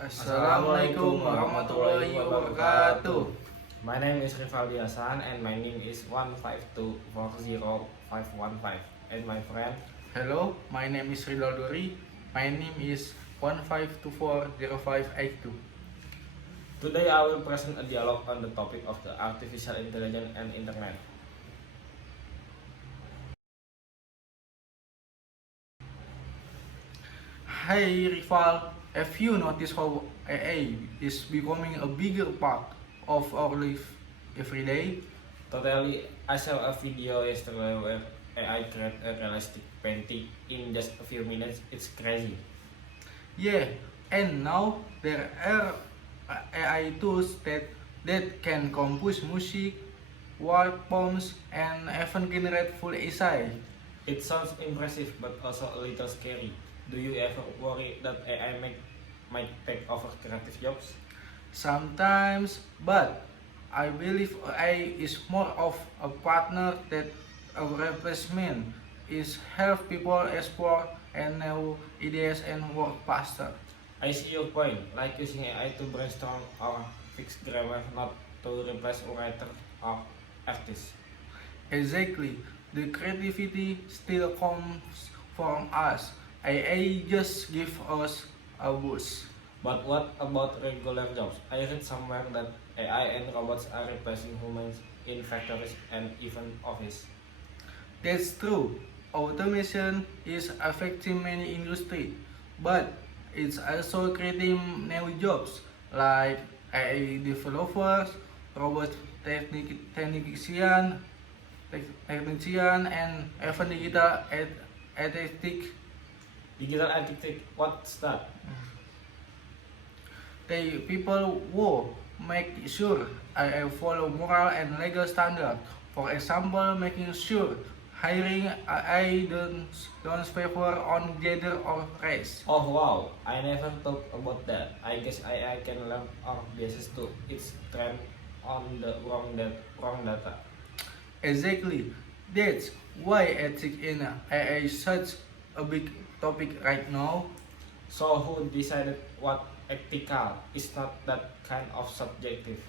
Assalamualaikum warahmatullahi wabarakatuh. My name is Rivaldi Hasan and my name is 152400515. And my friend, Hello, my name is Ridal Duri. My name is 15240582. today I will present a dialogue on the topic of the artificial intelligence and internet. Hey Rival, have you noticed how AI is becoming a bigger part of our life every day? Totally, I saw a video yesterday where AI created a realistic painting in just a few minutes. It's crazy. Yeah, and now there are AI tools that can compose music, write poems, and even generate full essay. It sounds impressive but also a little scary. Do you ever worry that AI might take over creative jobs? Sometimes, but I believe AI is more of a partner that a replacement is help people explore and new ideas and work faster. I see your point, like using AI to brainstorm or fix grammar, not to replace a writer or artist. Exactly, the creativity still comes from us. AI just give us a boost. But what about regular jobs? I read somewhere that AI and robots are replacing humans in factories and even office. That's true. Automation is affecting many industries, but it's also creating new jobs like AI developers, robot technician, and even digital ethic. Digital ethics, what's that? They people who make sure I follow moral and legal standards. For example, making sure hiring I don't favor on gender or race. Oh wow, I never thought about that. I guess AI can learn our biases to its trend on the wrong data. Exactly. That's why ethics in AI is such a big topic right now. So who decided what ethical is not that kind of subjective?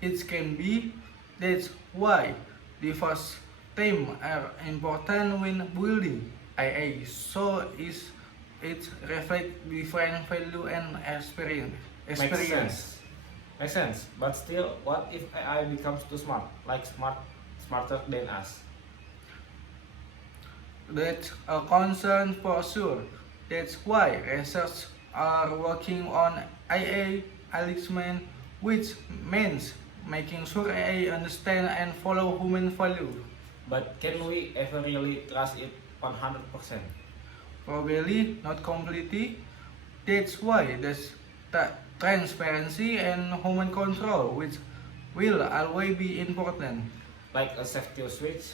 It can be. That's why the first theme are important when building AI. So is it reflect different value and Makes experience. sense. Makes sense. But still, what if AI becomes too smart, like smarter than us? That's a concern for sure. That's why researchers are working on AI alignment, which means making sure AI understand and follow human value. But can we ever really trust it 100%? Probably not completely. That's why there's transparency and human control, which will always be important. Like a safety switch?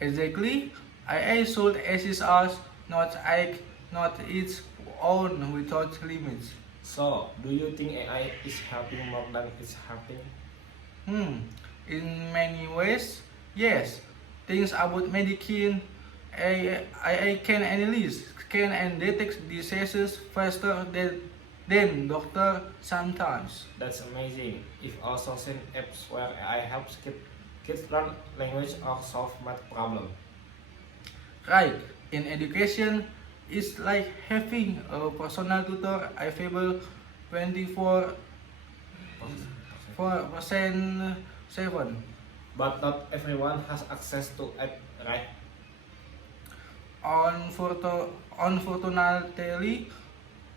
Exactly, AI should assist us, not act, not its own without limits. So, do you think AI is helping more than it's hurting? Hmm. In many ways, yes. Things about medicine, AI can analyze, scan, and detect diseases faster than doctor sometimes. That's amazing. If also seen apps where AI helps kids learn language or solve math problem. Right. In education, it's like having a personal tutor available 24 4% 7. But not everyone has access to it, right? Unfortunately,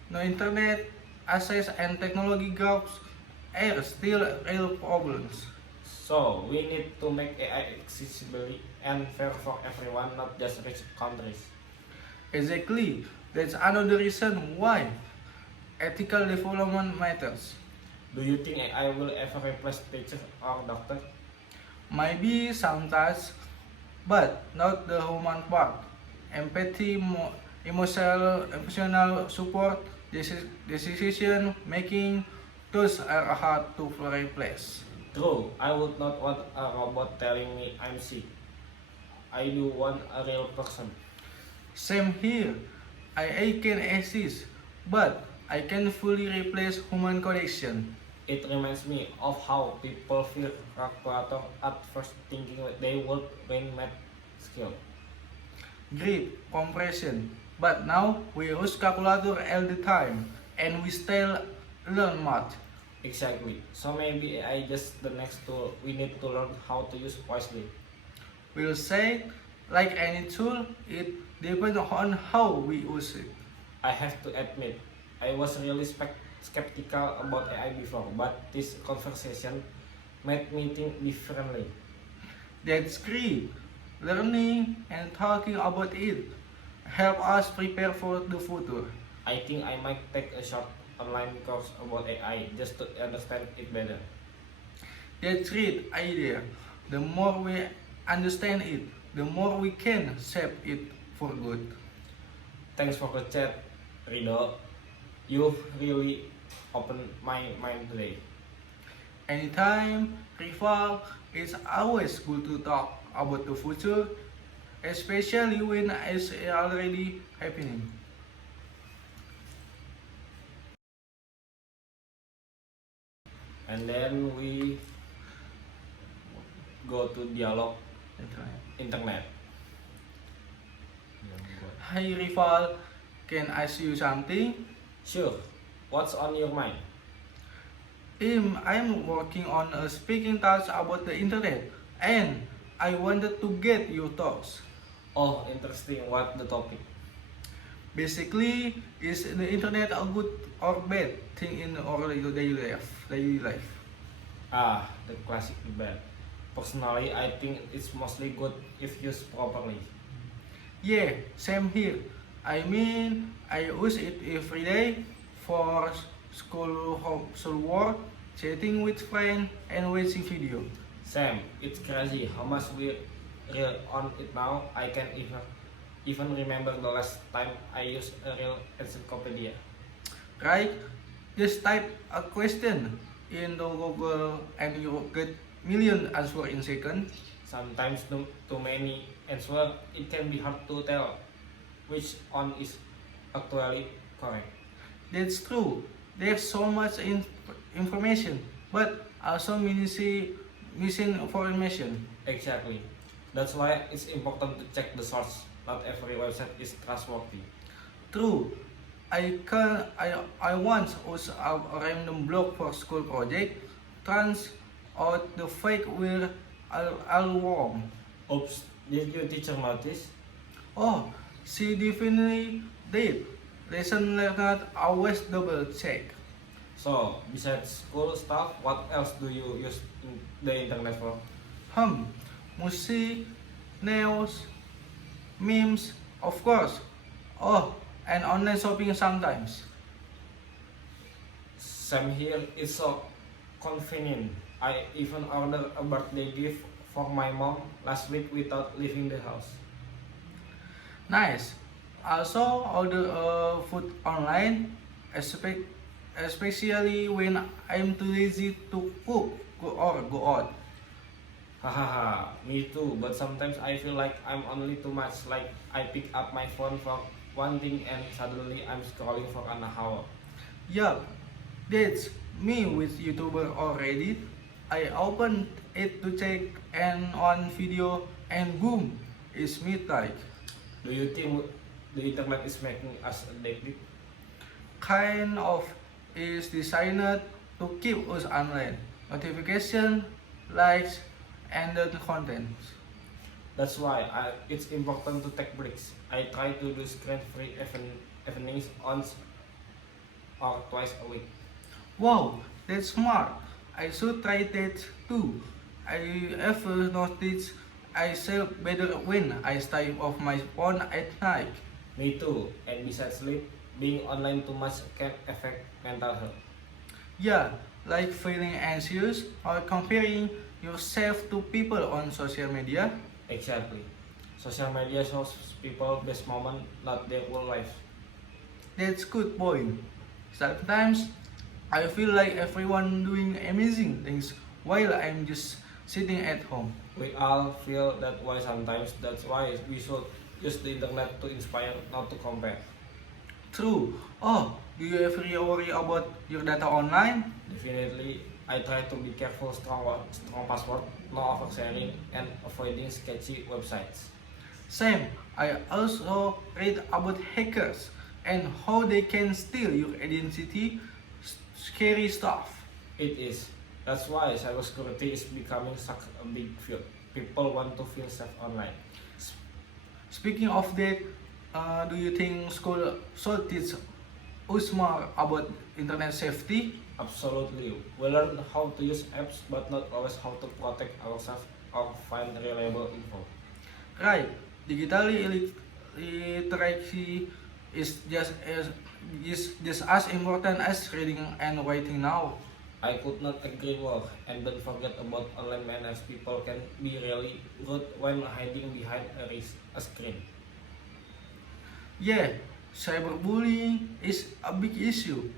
no internet access and technology gaps are still real problems. So we need to make AI accessible and fair for everyone, not just rich countries. Exactly. That's another reason why ethical development matters. Do you think AI will ever replace teachers or doctor? Maybe sometimes, but not the human part. Empathy, emotional support, decision making, those are hard to replace. True, I would not want a robot telling me I'm sick. I do want a real person. Same here. I can assist, but I can fully replace human connection. It reminds me of how people fear calculator at first thinking they would win math skill. Great compression. But now we use calculator all the time and we still learn math. Exactly. So maybe AI just the next tool we need to learn how to use wisely. We'll say, like any tool, it depends on how we use it. I have to admit, I was really skeptical about AI before, but this conversation made me think differently. That's great. Learning and talking about it help us prepare for the future. I think I might take a short online course about AI just to understand it better. That's great idea. The more we understand it, the more we can shape it for good. Thanks for the chat, Rido. You've really opened my mind today. Anytime, Rival, it's always good to talk about the future, especially when it's already happening. And then we go to dialogue internet. Hi Rival, can I ask you something? Sure. What's on your mind? I'm working on a speaking task about the internet and I wanted to get your thoughts. Oh, interesting. What the topic? Basically, is the internet a good or bad thing in our daily life? Daily life. Ah, the classic debate. Personally, I think it's mostly good if used properly. Yeah, same here. I mean, I use it every day for school work, chatting with friends, and watching video. Sam, it's crazy how much we rely on it now. I can even remember the last time I used a real encyclopedia. Right? Just type a question in the Google and you get million answer in second. Sometimes too many answers, it can be hard to tell which one is actually correct. That's true. There's so much information, but also misinformation. Exactly. That's why it's important to check the source. Not every website is trustworthy. True. I once was a random blog for school project. Turns out the fake were all wrong. Oops, did your teacher notice? Oh, she definitely did. Lesson learned always double check. So, besides school stuff, what else do you use the internet for? Hmm, music, nails, memes, of course. Oh, and online shopping sometimes. Same here, it's so convenient. I even ordered a birthday gift for my mom last week without leaving the house. Nice. Also order food online, espe- especially when I'm too lazy to cook or go out. Hahaha, me too, but sometimes I feel like I'm only too much. Like I pick up my phone for one thing and suddenly I'm scrolling for an hour. Yup, that's me with YouTuber or Reddit. I open it to check an on video and boom, it's midnight. Do you think the internet is making us addicted? Kind of is designed to keep us online. Notification, likes, and the content. That's why it's important to take breaks. I try to do screen-free evenings once or twice a week. Wow, that's smart. I should try that too. I ever noticed I sleep better when I stay off my phone at night. Me too. And besides sleep, being online too much can affect mental health. Yeah, like feeling anxious or comparing yourself to people on social media. Exactly. Social media shows people best moment, not their whole life. That's good point. Sometimes I feel like everyone doing amazing things while I'm just sitting at home. We all feel that way sometimes. That's why we should use the internet to inspire, not to compare. True. Oh, do you ever worry about your data online? Definitely, I try to be careful, strong password, no oversharing, and avoiding sketchy websites. Same. I also read about hackers and how they can steal your identity. Scary stuff. It is. That's why cybersecurity is becoming such a big field. People want to feel safe online. Speaking of that, do you think school should teach us more about internet safety? Absolutely. We learn how to use apps, but not always how to protect ourselves or find reliable info. Right. Literacy is just as important as reading and writing now. I could not agree more. And don't forget about online manners. People can be really rude when hiding behind a screen. Yeah, cyberbullying is a big issue.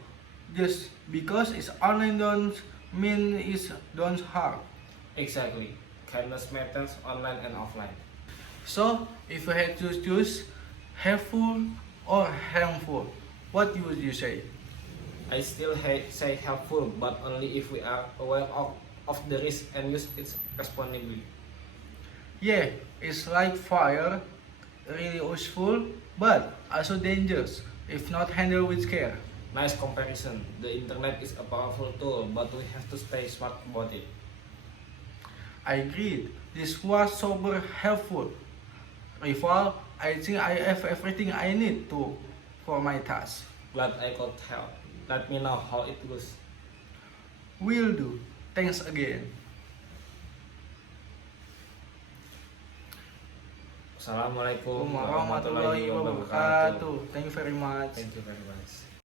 Just because it's online don't mean it don't harm. Exactly. Kindness matters online and offline. So, if you had to choose helpful or harmful, what would you say? I still say helpful, but only if we are aware of the risk and use it responsibly. Yeah, it's like fire, really useful, but also dangerous if not handled with care. Nice comparison. The internet is a powerful tool, but we have to stay smart about it. I agreed. This was super helpful. Rival, I think I have everything I need to for my task. Glad I could help. Let me know how it goes. Will do. Thanks again. Assalamualaikum Warahmatullahi wabarakatuh. Thank you very much. Thank you very much.